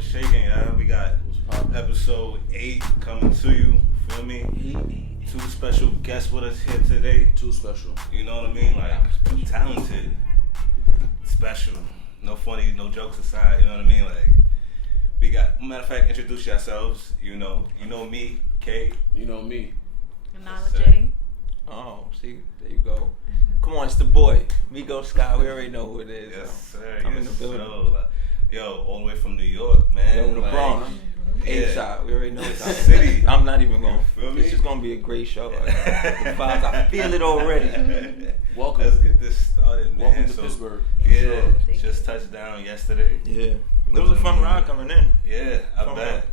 what's shaking, y'all? We got episode 8 coming to you. Feel me? 2 special guests with us here today. 2 special. You know what I mean? Like, talented, special. No funny, no jokes aside. You know what I mean? Like, we got. Matter of fact, introduce yourselves. You know me, K. You know me. Nala J. Oh, see, there you go. Come on, it's the boy, Meko Sky. We already know who it is. Yes, sir. I'm in the building. Yo, all the way from New York, man. Yo, the like, Bronx. Yeah. A-side. We already know it's our City. I'm not even going. Feel me? It's just gonna be a great show. Like, the vibes, I feel it already. Welcome. Let's get this started, man. Welcome to Pittsburgh. Yeah, Sure. just touched down yesterday. Yeah, it was a fun ride coming in. Yeah, I bet.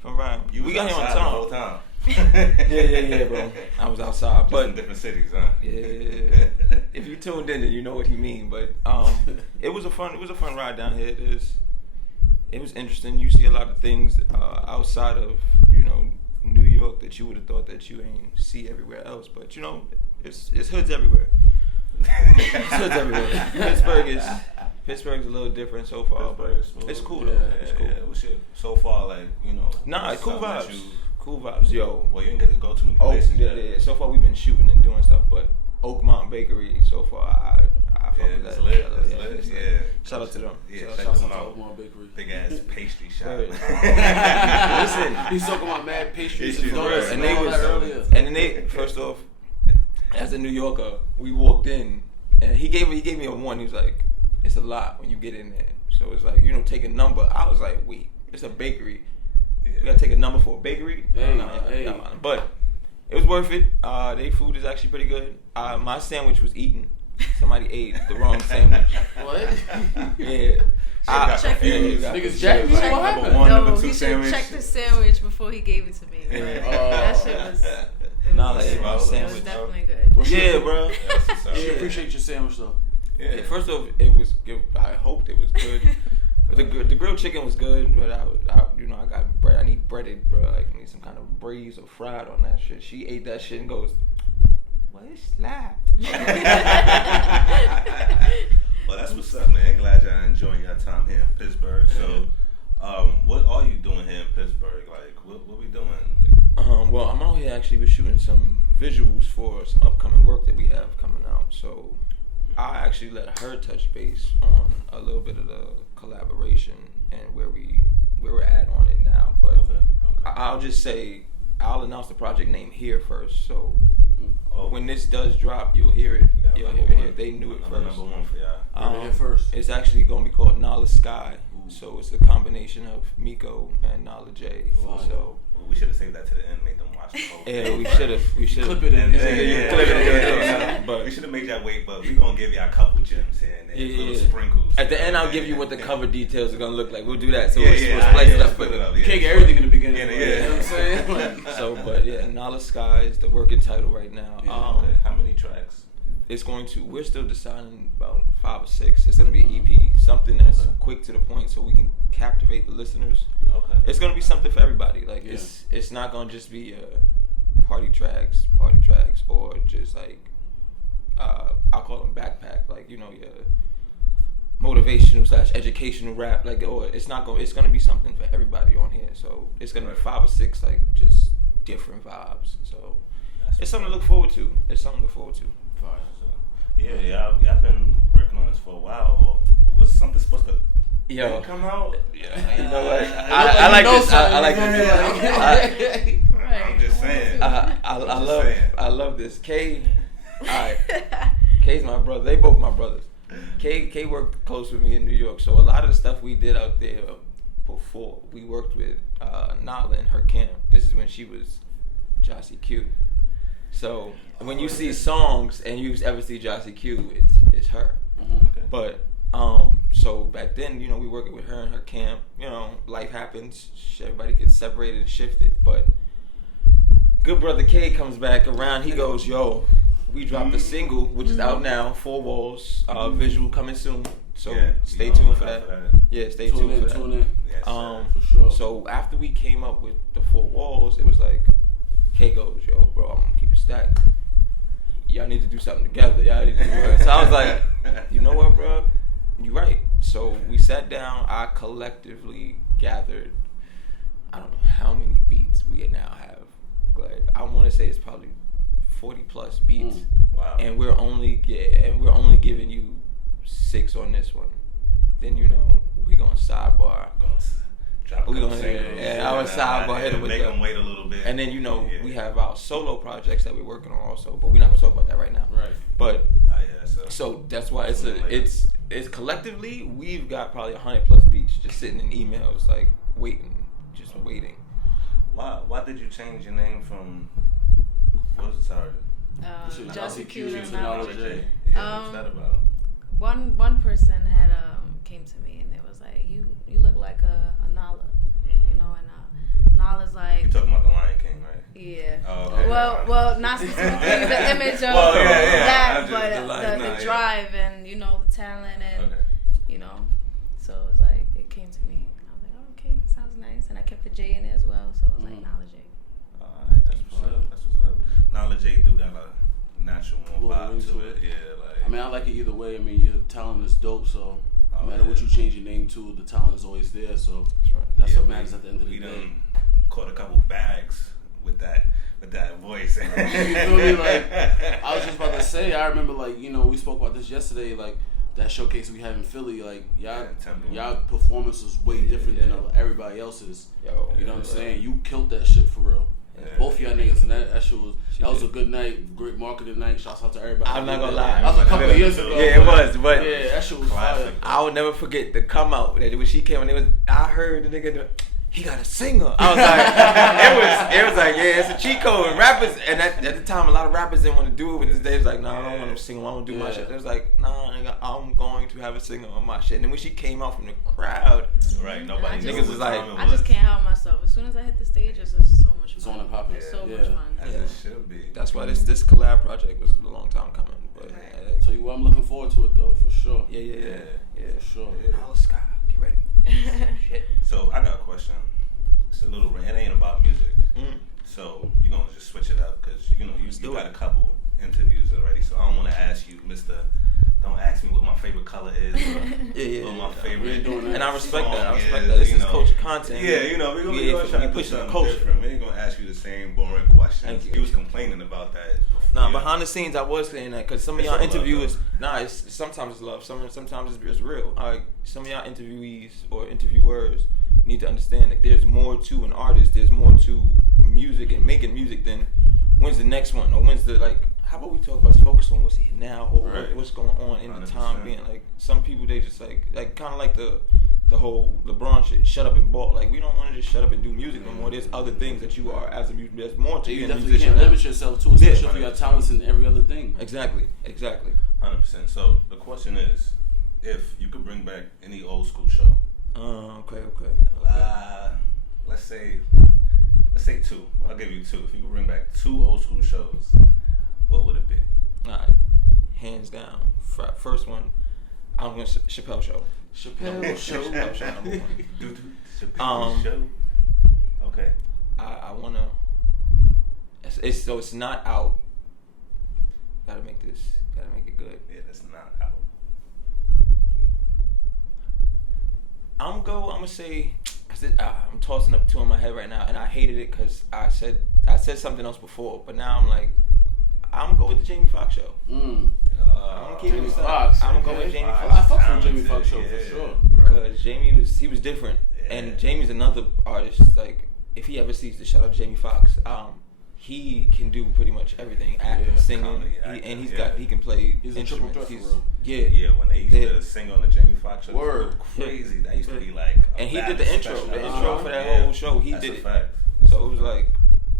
Fun ride. We got here on time the whole time. time. Yeah, bro. I was outside, Just in but different cities, huh? yeah. If you tuned in, then you know what he mean. But it was a fun ride down here. It was interesting. You see a lot of things outside of New York that you would have thought that you ain't see everywhere else. But it's hoods everywhere. It's hoods everywhere. Pittsburgh's a little different so far, but it's cool though. It's cool. Yeah, well, shit. So far, like Nah, cool something that vibes. Cool vibes, yo. Well, you didn't get to go too many Oh, places. yeah. So far we've been shooting and doing stuff, but Oakmont Bakery so far I fuck with it's that. lit. It's lit. Yeah. Shout out to them. Yeah, Shout check out them to out. Oakmont Bakery. Big ass pastry shop. Word. Listen, he's talking about mad pastries and donuts and and they all was that earlier. and then they first off, as a New Yorker, we walked in and he gave me a 1. He was like, it's a lot when you get in there. So it's like, take a number. I was like, wait, it's a bakery. Yeah. We gotta take a number for a bakery. Hey. But it was worth it. Their food is actually pretty good. My sandwich was eaten. Somebody ate the wrong sandwich. What? Yeah. Check Niggas jacked me. What happened? One, no, number 2 he should sandwich. check the sandwich before he gave it to me. But that shit was. Nah, like, it my was sandwich. definitely good. Well, Yeah, bro. She appreciate your sandwich though. Yeah. First off, it was good. I hoped it was good. The grilled chicken was good, but I got bread. I need breaded, bro. Like, I need some kind of braised or fried on that shit. She ate that shit and goes, "Well, it slapped." Well, that's what's up, man. Glad y'all enjoying your time here in Pittsburgh. So, what are you doing here in Pittsburgh? Like, what we doing? Well, I'm out here actually. We're shooting some visuals for some upcoming work that we have coming out. So, I actually let her touch base on a little bit of the collaboration and where we're at on it now. But Okay. I'll just say I'll announce the project name here first. So when this does drop, you'll hear it. You'll hear it here. They knew it first. Number 1 for y'all. Heard it first. It's actually going to be called Nala Sky. So it's a combination of Meko and Nala J. So We should have saved that to the end, made them watch the whole yeah, we should have. Clip it in. But we should have made y'all wait, but we gonna give y'all a couple gems here and there, little sprinkles. At the end, I'll give you what the cover details are gonna look like. We'll do that. So Yeah, we'll yeah, splice it yeah, up split with it it. up. You can't get everything in the beginning. Yeah, You know what I'm saying? Like, So, but yeah, Nala Sky is the working title right now. Yeah, Okay. How many tracks? It's going to. We're still deciding about 5 or 6. It's gonna be an EP, something that's quick to the point, so we can captivate the listeners. Okay. It's gonna be something for everybody. Like it's not gonna just be party tracks, or just like I'll call them backpack, like your motivational / educational rap. Like, or it's not going. It's gonna be something for everybody on here. So it's gonna be 5 or 6 like just different vibes. So it's something to look forward to. fire. Yeah, y'all been working on this for a while. Or was something supposed to come out? Yeah, you know what? I like this. I like this. I'm just saying. I love this. K, alright. K's my brother. They both my brothers. K worked close with me in New York, so a lot of the stuff we did out there before, we worked with Nala in her camp. This is when she was Jossie Q. So when you see songs and you ever see Jossie Q, it's her. Okay. But so back then, we working with her in her camp. Life happens. Everybody gets separated and shifted. But good brother K comes back around. He goes, "Yo, we dropped a single, which is out now. 4 Walls. Visual coming soon. So stay tuned for that. Yeah, stay tuned for that. Tune in. Yes, For sure. So after we came up with the 4 Walls, it was like, K goes, "Yo, bro, I'm gonna keep it stacked. Y'all need to do something together. Y'all need to do it." So I was like, you know what, bro? you're right. So we sat down. I collectively gathered. I don't know how many beats we now have. Like, I want to say it's probably 40 plus beats. Wow. And we're only giving you 6 on this one. Then we gonna sidebar. Drop We gonna our sidebar hit with make them wait a little bit. And then we have our solo projects that we're working on also, but we're not gonna talk about that right now. Right. But so that's why it's collectively we've got probably 100 plus beats just sitting in emails like waiting. Why did you change your name from what was it? Sorry. Just Q to Knowledge. Knowledge. Yeah, what's that about? One person had came to me and it was like, you look like a Nala, and Nala's like. You talking about the Lion King, right? Yeah. Oh, okay. Well, not specifically the image of that, but the drive and the talent and so it was like it came to me and I was like, oh, okay, sounds nice, and I kept the J in there as well, so it was like Knowledge A. Alright, that's what's up. Knowledge A do got a natural more vibe to it. Yeah, like. I mean, I like it either way. I mean, your talent is dope, so no matter what you change your name to, the talent is always there. So that's what matters at the end of the day. We caught a couple bags with that voice. You feel me? Like, I was just about to say, I remember, like, we spoke about this yesterday, like, that showcase we had in Philly, like, y'all performance was way different than everybody else's. You know what I'm saying? You killed that shit for real. Both y'all niggas, and that shit was a good night, great marketing night. Shouts out to everybody. I'm not gonna lie. That was a couple of years ago. Yeah, it was, but yeah, that shit was fire. I will never forget the come out that when she came and I heard the nigga. He got a singer. I was like, it was like, yeah, it's a cheat code. And rappers, and at the time, a lot of rappers didn't want to do it. But this day, was like, nah, I don't want to sing. I want to do my shit. It was like, nah, nigga, I'm going to have a singer on my shit. And then when she came out from the crowd, right, nobody niggas was like, I just can't help myself. As soon as I hit the stage, it's just so much fun. It's on and popping. It's so much fun. As it should be. That's why this collab project was a long time coming. But I'll tell you what, I'm looking forward to it though, for sure. Yeah. For sure. Oh, Sky, get ready. Shit. So I got a question. It's a little. It ain't about music. So you're gonna just switch it up because you got a couple interviews already. So I don't want to ask you, Mister. Don't ask me what my favorite color is. Or what my favorite. And I respect that. This is culture content. Yeah, we're gonna try to push something culture. different. We ain't gonna ask you the same boring questions. You was complaining about that. Nah, behind the scenes, I was saying that because some of y'all interviewers, sometimes it's love, sometimes it's real. Some of y'all interviewees or interviewers need to understand that there's more to an artist, there's more to music and making music than when's the next one or when's the how about we talk about focus on what's here now or what's going on in 100%. The time being. Like some people they just like kind of like the whole LeBron shit, shut up and ball. Like we don't want to just shut up and do music no more. There's other things that you are as a musician. There's more to being a musician. You definitely can't limit yourself too, especially if you got talents in every other thing. Exactly. 100%. So the question is, if you could bring back any old school show. Okay. Let's say 2. I'll give you 2. If you could bring back 2 old school shows, what would it be? All right, hands down. First one, I'm going to Chappelle Show. Chappelle Show. Number 1. Chappelle Show. Okay. I want to. It's not out. Gotta make it good. Yeah, that's not out. I'm gonna say, I'm tossing up 2 in my head right now, and I hated it because I said something else before, but now I'm like, I'm gonna go with the Jamie Foxx Show. I'm gonna keep it Foxx. I'm gonna go with Jamie Foxx. I fuck with Jamie Foxx Show for sure, because Jamie was different, and Jamie's another artist. Like if he ever sees the shout out to Jamie Foxx, he can do pretty much everything, acting, singing, comedy, he can play instruments. When they used to sing on the Jamie Foxx Show, it was crazy. That used to be like, and he did the intro for that whole show. He did it, so it was like,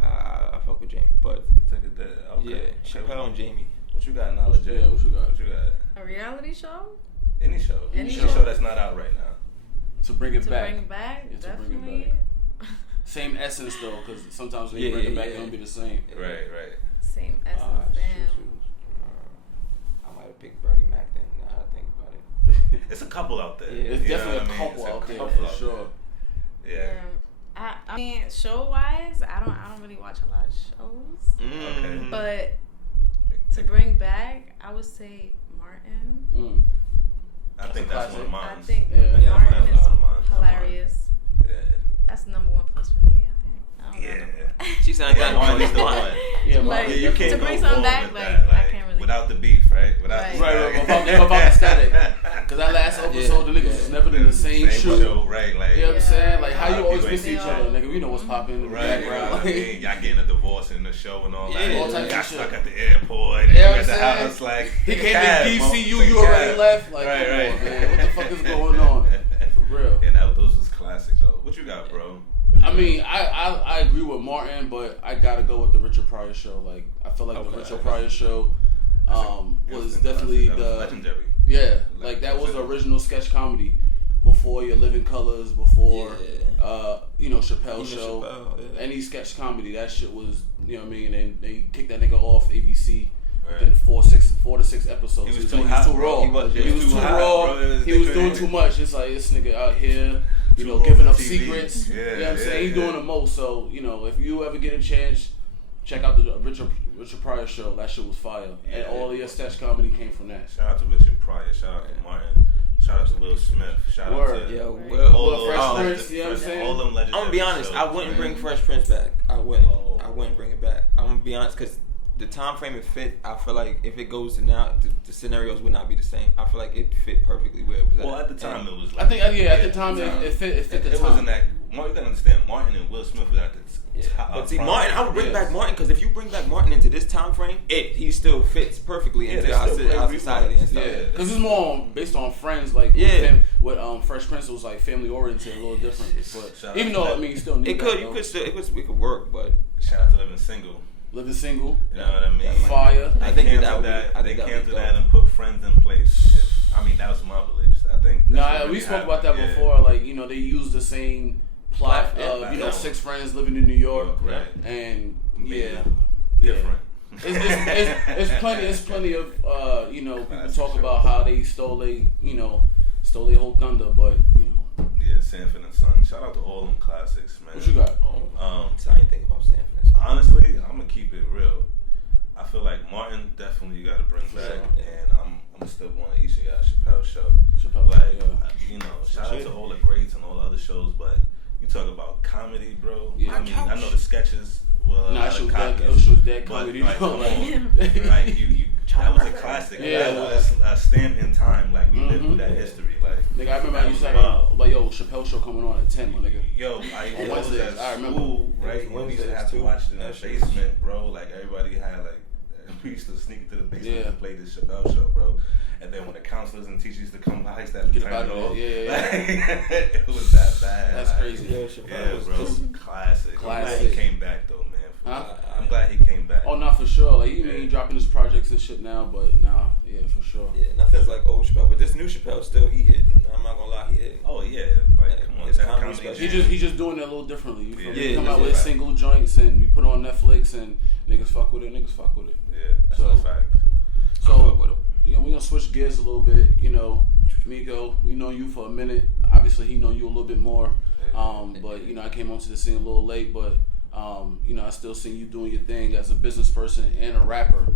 I fuck with Jamie, but Chappelle and Jamie. What you got, Knowledge? Yeah, what you got? A reality show? Any show that's not out right now. To bring it back. Definitely. Same essence though, because sometimes when you bring it back, it don't be the same. Right. Same essence. Damn. I might have picked Bernie Mac then. Now I think about it. It's a couple out there. Yeah, it's definitely a couple out there for sure. Yeah. I mean, show wise, I don't really watch a lot of shows. Okay. But to bring back, I would say Martin. I think that's one of mine. I think Martin is hilarious. Yeah. That's the number one plus for me, I think. Yeah. She sounded like Martin's the one. Yeah, like, Martin. You can't to go bring something forward back, with like, that, I can't really. without the beef, right? Without Right. the Right, about the static. Because that last episode, the niggas was never in the same shoe. Show, right? Like, you know what I'm saying? Like, how you Yeah. always miss each other, nigga? We know what's popping in the right, background. right. Y'all getting a divorce in the show and all that. all types Got of shit. stuck at the airport. You know You what at the I'm saying? house, like He came cab, in DCU, take you already cab. left. Like, Right, come right. on, man. What the fuck is going on? For real. Yeah, those was classic though. What you got, bro? I mean, I agree with Martin, but I gotta go with the Richard Pryor show. Like, I feel like the Richard Pryor show was definitely that was the legendary. Yeah, like that was the original sketch comedy before Your Living Colors, before Chappelle show, Chappelle, any sketch comedy. That shit was, you know what I mean. And they kicked that nigga off ABC. Right. Within 4 to 6 episodes. He was He too was hot, too bro. raw. He was too hot, raw. bro. He was doing too much. It's like this nigga out here, Too raw giving for up TV. secrets. Yeah, You know what I'm saying? He's yeah. doing the most. So, if you ever get a chance, check out the Richard Pryor show. That shit was fire. Yeah. And all of your sketch comedy came from that. Shout out to Richard Pryor. Shout out to Martin. Shout out to Will Smith. Shout Word. out to Yeah, all Will, those Fresh legend- Prince, you know what I'm saying? all them legendary I'm gonna be honest. shows, I wouldn't man. bring Fresh Prince back. I wouldn't. Oh. I wouldn't bring it back. I'm gonna be honest because the time frame it fit. I feel like if it goes to now, the scenarios would not be the same. I feel like it fit perfectly where it was at. Well, at the time it was. I think, at the at time, it fit the It time. wasn't that. You gotta understand. Martin and Will Smith was at the top. But see, Martin, I would bring back Martin because if you bring back Martin into this time frame, he still fits perfectly into they our still play our society and stuff. Yeah. Because it's more based on Friends, like with Fresh Prince was like family oriented, a little different. But Shout even out though to you still need It could, that, you though. could still, it could work, but Shout out to Living Single. Living Single, You know what I mean? Fire. I think canceled that would be- They that would be canceled dope. that and put Friends in place. I mean, that was my beliefs. I think. Nah, we spoke about that before. Like, they used the same plot Yeah, of 6 friends living in New York, Right. and Different. It's plenty of people talk about how they stole they whole thunder, but Yeah, Sanford and Son. Shout out to all them classics, man. what you got? so I didn't think about Stanford. And Son. Honestly, I'm gonna keep it real. I feel like Martin definitely you gotta bring back, and I'm still going to each of y'all Chappelle show. Chappelle Like, show, shout out to all the greats and all the other shows, but you talk about comedy, bro. Yeah. I mean, I know the sketches. Well, Nah, she was dead. copies, She was dead but, comedy. like, though. like you, that was a classic. Yeah. That was a stamp in time. Like we lived through that history. Like, Nigga, I remember that I used to was have wild. like, yo, Chappelle show coming on at 10, my nigga. Yo, I On was Wednesdays, at I remember. school, right? It was We used to Wednesdays have to too. watch it in the That shit was- basement, bro. Like everybody had like, we used to sneak into the basement Yeah. and play this Chappelle show, bro. And then when the counselors and teachers used to come by, I used to have to Get turn up it out of off. there. Yeah. Like, it was that bad. That's like, crazy. Yeah, Chappelle Yeah, was bro. just- Classic. I'm glad Classic. he came back though, man. Huh? I'm glad he came back. Oh, not for sure. Like, you Yeah. mean dropping his projects and shit now, but nah, yeah, for sure. Yeah, nothing's like old Chappelle, but this new Chappelle still he hit. I'm not gonna lie, he hit. Oh yeah, like come on, His that comedy comedy. special. He's just doing it a little differently. You feel me? Yeah, He come yeah, out yeah. with single joints and you put it on Netflix and niggas fuck with it. Yeah, that's So- a fact. I fuck So, with him. we're gonna switch gears a little bit. Meko, we know you for a minute. Obviously, he know you a little bit more. But I came onto the scene a little late, but I still see you doing your thing as a business person and a rapper.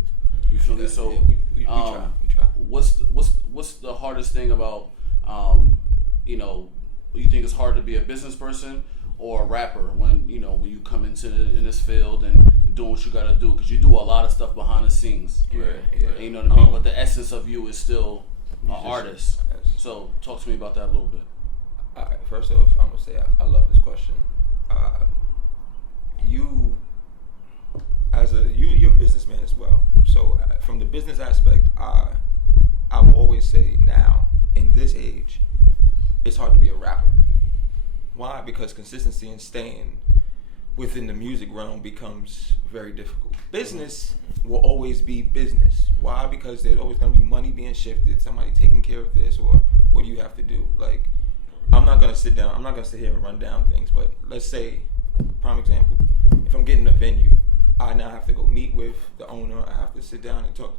You feel me? So, we try. what's the hardest thing about you think it's hard to be a business person or a rapper when you come into in this field and doing what you gotta do, because you do a lot of stuff behind the scenes. Right. And you know what I mean? But the essence of you is still an artist. Yes. So talk to me about that a little bit. All right, first off, I'm gonna say I love this question. You're a businessman as well. So from the business aspect, I will always say now in this age, it's hard to be a rapper. Why? Because consistency and staying within the music realm becomes very difficult. Business will always be business. Why? Because there's always gonna be money being shifted, somebody taking care of this, or what do you have to do? Like, I'm not gonna sit here and run down things, but let's say, prime example, if I'm getting a venue, I now have to go meet with the owner, I have to sit down and talk.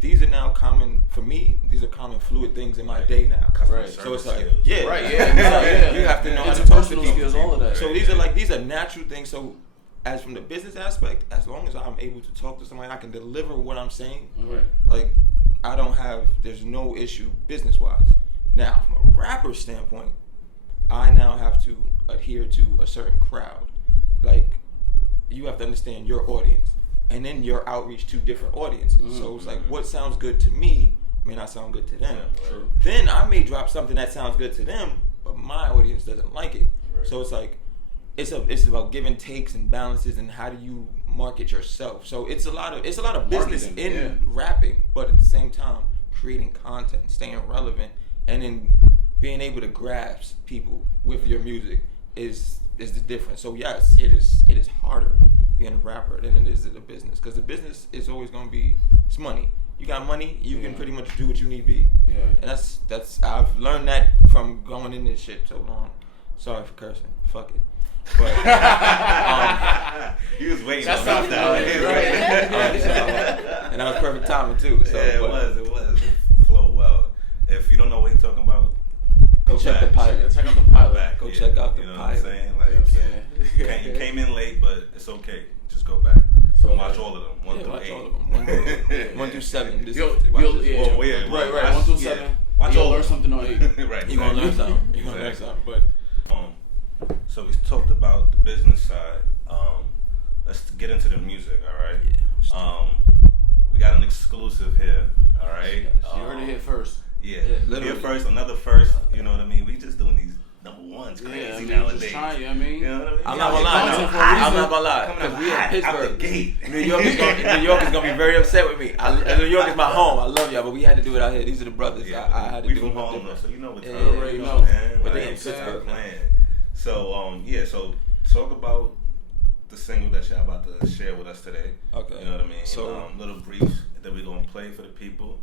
These are now common, for me, these are common fluid things in my day now. Right. So it's like, Skills. yeah. Right, yeah. You have to know how to talk to Interpersonal people. skills, all of that. So these are natural things. So as from the business aspect, as long as I'm able to talk to somebody, I can deliver what I'm saying. Right. Like, there's no issue business wise. Now, from a rapper standpoint, I now have to adhere to a certain crowd. Like, you have to understand your audience, and then your outreach to different audiences. So it's like, what sounds good to me may not sound good to them. True. Then I may drop something that sounds good to them, but my audience doesn't like it. Right. So it's like, it's about give and takes and balances, and how do you market yourself. So it's a lot of business Marketing, in rapping, but at the same time creating content, staying relevant, and then being able to grasp people with your music is the difference. So yes, it is harder being a rapper than it is in a business, because the business is always going to be, it's money. You got money, you can pretty much do what you need to be. Yeah. And that's I've learned that from going in this shit so long. Sorry for cursing. Fuck it. But he was waiting. That's on not and that was perfect timing too. So yeah, it was. It flowed well. If you don't know what he's talking about, go check the pilot. Check out the pilot. Go check out the You know pilot. what I'm saying? Like, you came in late, but it's okay. Just go back. So watch all of them. 1 through 8. All of them. 1 through 7. Right. Watch 1 through 7. Watch You'll all learn of them. something on 8. Right. You're gonna learn something. But so we talked about the business side. Let's get into the music. All right. We got an exclusive here. All right. You heard it here first. Yeah. literally. Here first, another first. You know what I mean? We just doing these #1s crazy nowadays. Just trying, you know what I mean? You know what I mean? I'm not gonna lie, because we in Pittsburgh. New York is gonna be very upset with me. New York is my home. I love y'all, but we had to do it out here. These are the brothers. Yeah, I had to we do from it home different. though, so you know what Yeah, time. already You know. man. But Like, they in Pittsburgh, playing. So so talk about the single that y'all about to share with us today. Okay. You know what I mean? So little briefs that we're gonna play for the people,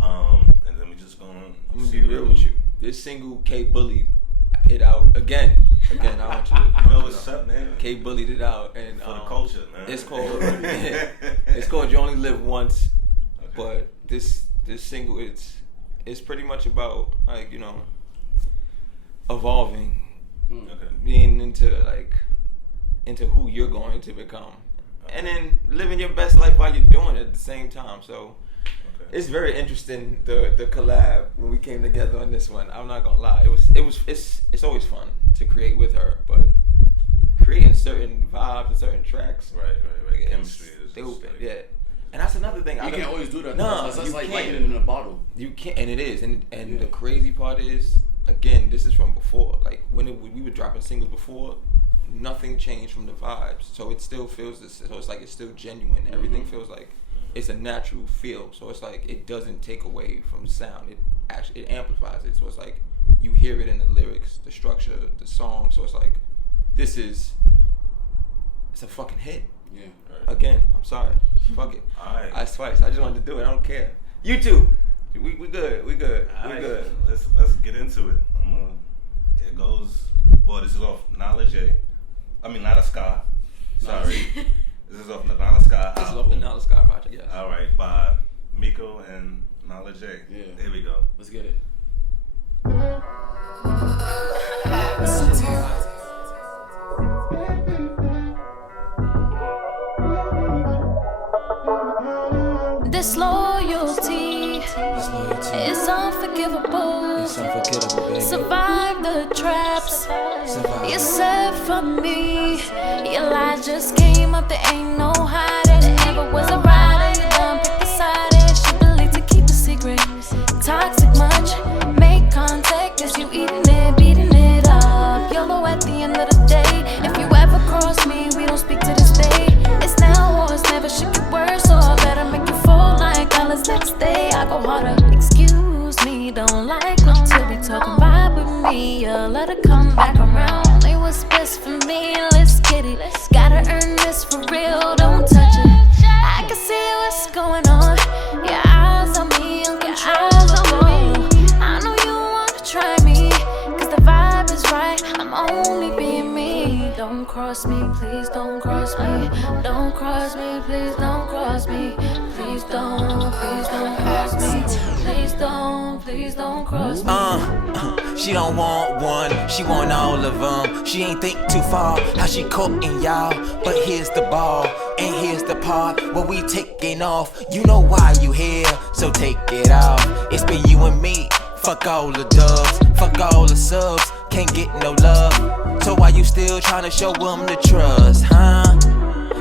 and then we just gonna. I'm gonna be real with you. This single K bullied it out again. I want you to know what's up, man. K bullied it out, and For the culture, man. It's called You Only Live Once. Okay. But this single, it's pretty much about, like, you know, evolving, being into who you're going to become, and then living your best life while you're doing it at the same time. So it's very interesting, the collab when we came together on this one. I'm not gonna lie, it's always fun to create with her, but creating certain vibes and certain tracks, right. yeah, Chemistry is stupid, yeah. And that's another thing. You can't always do that. No, that's like can't. liking it in a bottle. You can't, and it is, and the crazy part is, again, this is from before. Like when we were dropping singles before, nothing changed from the vibes, so it still feels this. So it's like it's still genuine. Everything feels like it's a natural feel. So it's like it doesn't take away from the sound. It amplifies it. So it's like you hear it in the lyrics, the structure, the song. So it's like it's a fucking hit. Yeah. Right. Again, I'm sorry. Fuck it. Alright. I twice. I just wanted to do it. I don't care. You too. We good. We good. Alright, We good. Let's get into it. It goes. Well, this is off Knowledge A. I mean, not a Sky. Sorry. This is off the Nala Sky This is album. off the Nala Sky project. Yes. All right, by Meko and Knowledge A. Yeah. There we go. Let's get it. Disloyalty is unforgivable. baby. Survive the traps you set for me. Your lies just came up, there ain't no hiding. Never was a rider, you done picked a side, and she believed to keep a secret. Toxic much, make contact as you eating it, beating it up. YOLO at the end of the day. If you ever cross me, we don't speak to this day. It's now or it's never, should get worse, so I better make you fall like dollars next day. I go harder. Excuse me, don't like what to be talking about with me. Let her come back around. It was best for me, let's get it. Gotta earn this for real, don't touch it. I can see what's going on. Your eyes on me, uncontrollable. I know you wanna try me, cause the vibe is right. I'm only being me. Don't cross me, please don't cross me. Don't cross me, please don't cross me. Please don't cross me. Please don't cross me. She don't want one, she want all of them. She ain't think too far, how she cooking y'all. But here's the ball, and here's the part where we taking off. You know why you here, so take it off. It's been you and me Fuck all the dubs, fuck all the subs, can't get no love. So why you still tryna show them the trust, huh?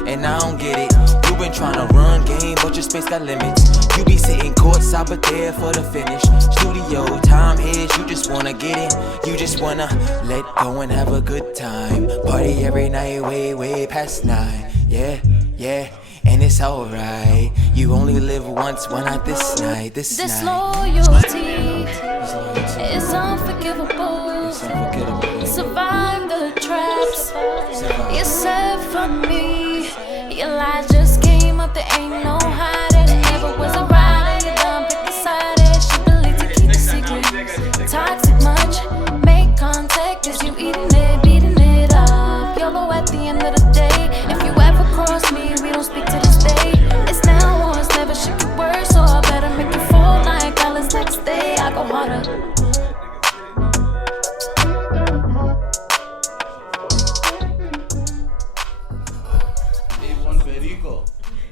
And I don't get it. You been tryna run game, but your space got limits. You be sitting courtside, but there for the finish. Studio time hits, you just wanna get it. You just wanna let go and have a good time. Party every night, way past 9. Yeah, and it's alright. You only live once, why not this night, this night. Disloyalty is unforgivable. Survive the traps you set from me. Your lies just came up, there ain't no hiding. Never was a rider, you done picked the side. She believed to keep the secret. Toxic much, make contact as you eating it, beating it up. YOLO at the end of the day. If you ever cross me, we don't speak to this day. It's now or it's never, should get worse. So I better make you fall like Alice next day. I go harder.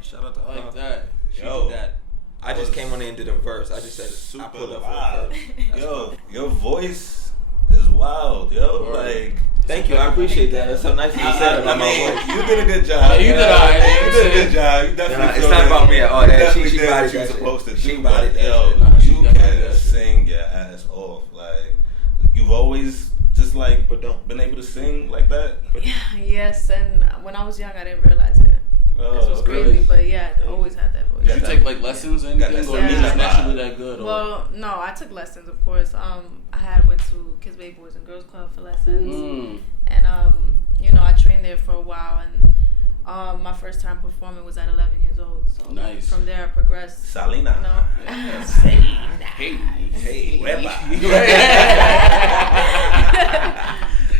Shout out to like that. Yo, that. I just came on the end of the verse. I just said super I pulled up wild. for the Yo, your voice is wild, yo. Like, thank you, I appreciate that. It's so nice that you said about my voice. You did a good job. Yeah, you did alright. You did a good job. You definitely. It's not about me at all. That she did bodied what you that were supposed to shit. do. She bodied that Yo, shit. Nah, she you definitely did can that shit. sing your ass off. Like, you've always just like, But don't. been able to sing like that. Yes, and when I was young, I didn't realize it. This was crazy, really? but yeah, I always had that voice. Did you take like lessons or anything, or Yeah. you just naturally that good? Or? Well, no, I took lessons, of course. I went to Kids Bay Boys and Girls Club for lessons, and I trained there for a while. And my first time performing was at 11 years old. So Nice. from there, I progressed. Salina. You know? Hey, Reba.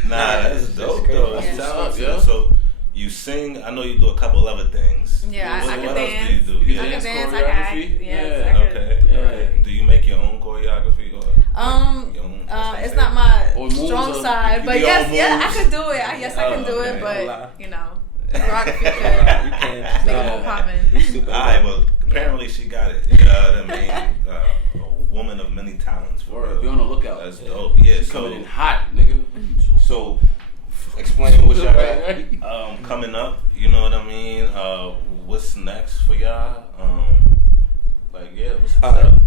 Nah, that's dope crazy. though. Yeah. Shout out to Yeah. you. So you sing. I know you do a couple other things. Yeah, What I can else dance. do you do? You Yeah. I can dance dance. I can act. choreography? Yes, Yeah. I can Okay. do Yeah. choreography. Do you make your own choreography or? your own- It's not my Or moves strong or- side, but your yes, own yeah, I moves. could do it. Yes, I can do okay. it, Don't lie. but choreography You could can. make it more popping. Super. Alright, well, apparently she got it. You know what I mean? A woman of many talents. For Word, real. be on the lookout. That's dope. Yeah, She's so coming in hot, nigga. So, explain what y'all Right. got coming up. You know what I mean? What's next for y'all? What's up?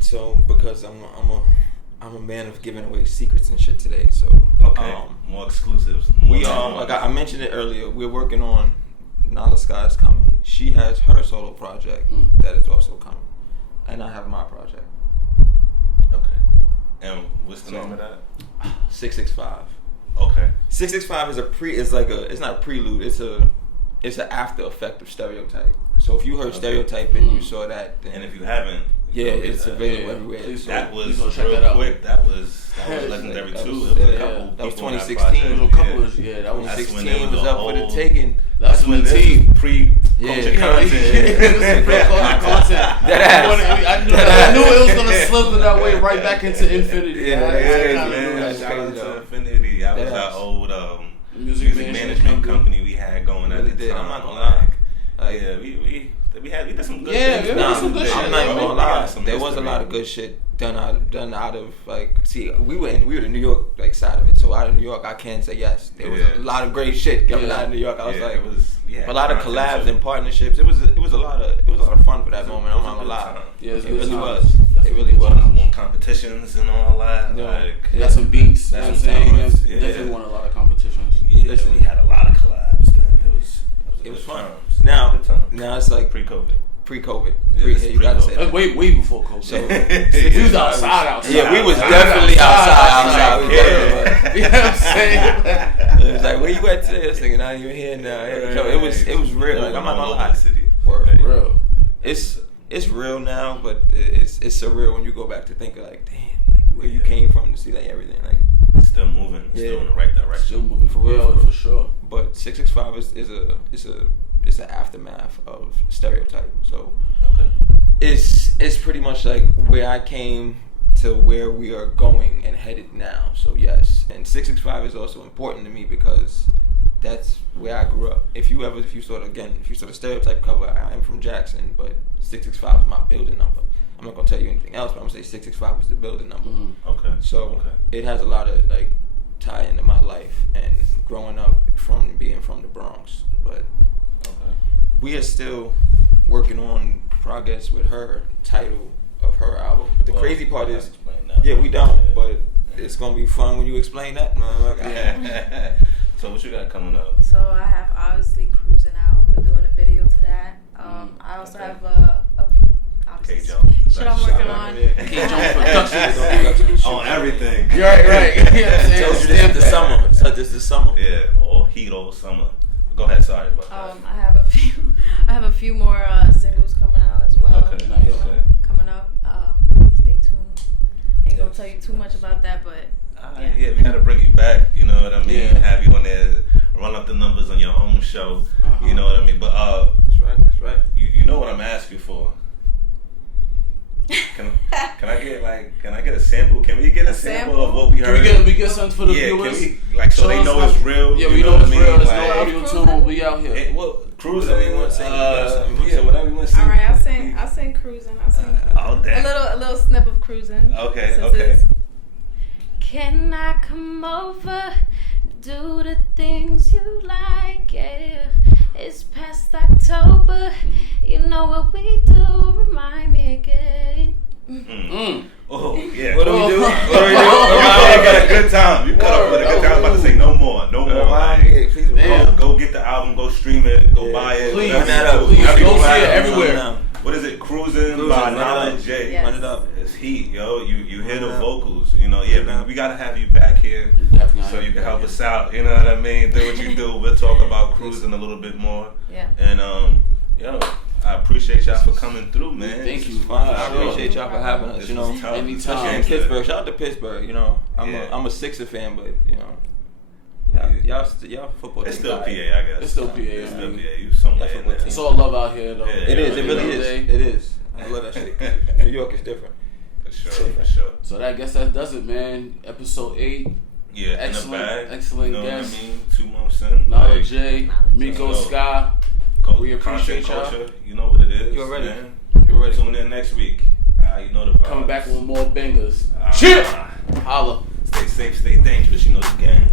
So because I'm a man of giving away secrets and shit today. So Okay, more exclusives. we like I mentioned it earlier. We're working on Nala Sky's coming. She has her solo project that is also coming, and I have my project. Okay. And what's the name of that? 665. Okay. 665 is it's not a prelude. It's an after effect of Stereotype. So if you heard Stereotype and you saw that, then And if you haven't, yeah, it's available Yeah. everywhere. Please that was please go check real that out. quick. That was legendary That too. was- It was a yeah, couple. that was people on 2016. project. There was a couple of, yeah, that was That's when 16 there was a up for the whole- taking. That's when this the is team. pre-culture Yeah. content. I knew it was gonna slip in that way right back into infinity. Yeah, I that's crazy, kinda Man, knew that. That's shout out crazy, to though. Infinity. That was That's- our old Music music management management company we had going Really at the did. time. I'm not gonna lie. Yeah, we did some good Yeah, things. we did some good Yeah, shit, I'm not even bro. gonna we got lie. some There was a history. lot of good shit done out of we were the New York side of it. So out of New York, I can say yes. There was Yeah. a lot of great shit coming Yeah. out of New York. I was Yeah, like, it was a lot of content collabs too. and partnerships. It was a lot of fun for that moment. I'm not gonna lie. Yeah, it's It good really times. was. It Definitely really good was. times. Won competitions and all that. Yeah. Like, They got some beats. You know what I'm saying? Sometimes, Yeah. yeah. Definitely won a lot of competitions. yeah, Listen. we had a lot of collabs then. It was fun. times. Now Good times. it's like Pre-COVID. pre-COVID. Yeah, this is You gotta say pre-COVID. that. Way before COVID. So we was outside. yeah, we was Outside. definitely outside. We Yeah. definitely was. You know what I'm saying? It was like, where you at today? This nigga not even here now. So it was real. Like I'm not gonna lie. City. Word. Real. It's real now, but it's surreal when you go back to think of like, damn, like where you came from to see like everything. Like Still moving. Yeah. Still in the right direction. Still moving For real, Yeah, for real. for sure. but 665 is an aftermath of Stereotype. So Okay. it's pretty much like where I came to where we are going and headed now. So yes, and 665 is also important to me because that's where I grew up. If you saw the Stereotype cover, I am from Jackson, but 665 is my building number. I'm not gonna tell you anything else, but I'm gonna say 665 was the building number. Okay. So it has a lot of like tie into my life and growing up from being from the Bronx. But we are still working on progress with her title of her album. But the crazy part is, we don't. But it's gonna be fun when you explain that. So what you got coming up? So I have obviously Cruising Out. We're doing a video to that. I also have a K-Jump. shit I'm working on. K-Jump Productions. On everything. Right. Told you this is the summer. So this is the summer. Yeah, all heat all summer. Go ahead, sorry about that. I have a few more singles coming out as well. Okay, nice. Okay. Coming up. Stay tuned. Ain't gonna tell you too much about that, but yeah, we gotta bring you back. You know what I mean? Have you on there, run up the numbers on your own show. You know what I mean? But that's right. You know what I'm asking for. Can I get a sample? Can we get a sample of what we heard? Can we get something for the viewers? Can we, so they know it's real? Yeah, we know it's real. There's no audio tune. We out here. Cruising. Whatever you want to say. Whatever you want to say. All right, I'll sing Cruising. Oh damn. A little snip of Cruising. Okay. Can I come over? Do the things you like, yeah. It's past October. You know what we do. Remind me again. Oh yeah. What do we do? You got a good time. You cut up with a good time. I'm about to say no more. Go get the album. Go stream it. Go buy it. Please, Please go see it everywhere. What is it? Cruising by Knowledge J. Yes. Run it up. It's heat, yo. You hear the vocals. You know, we gotta have you back here so you can help us out. You know what I mean? Do what you do. We'll talk about Cruising a little bit more. Yeah. And I appreciate y'all for coming through, man. Thank you. I appreciate y'all for having us. You know, anytime. Especially in Pittsburgh. Shout out to Pittsburgh. You know, I'm a Sixer fan, but you know. Y'all football. It's still PA, I guess. It's still PA. It's still PA. You somewhere in there. It's all love out here, though. It is. It really is. It is. I love that shit. New York is different. For sure. So I guess that does it, man. Episode 8. Yeah, Excellent guest. You know guest. what I mean? 2 months in. Knowledge J, Meko, Sky. We appreciate y'all. Culture. You know what it is. You're ready. Man. You're ready. Tune in next week. You know the vibes. Coming back with more bangers. Holla. Stay safe, stay dangerous. You know the game.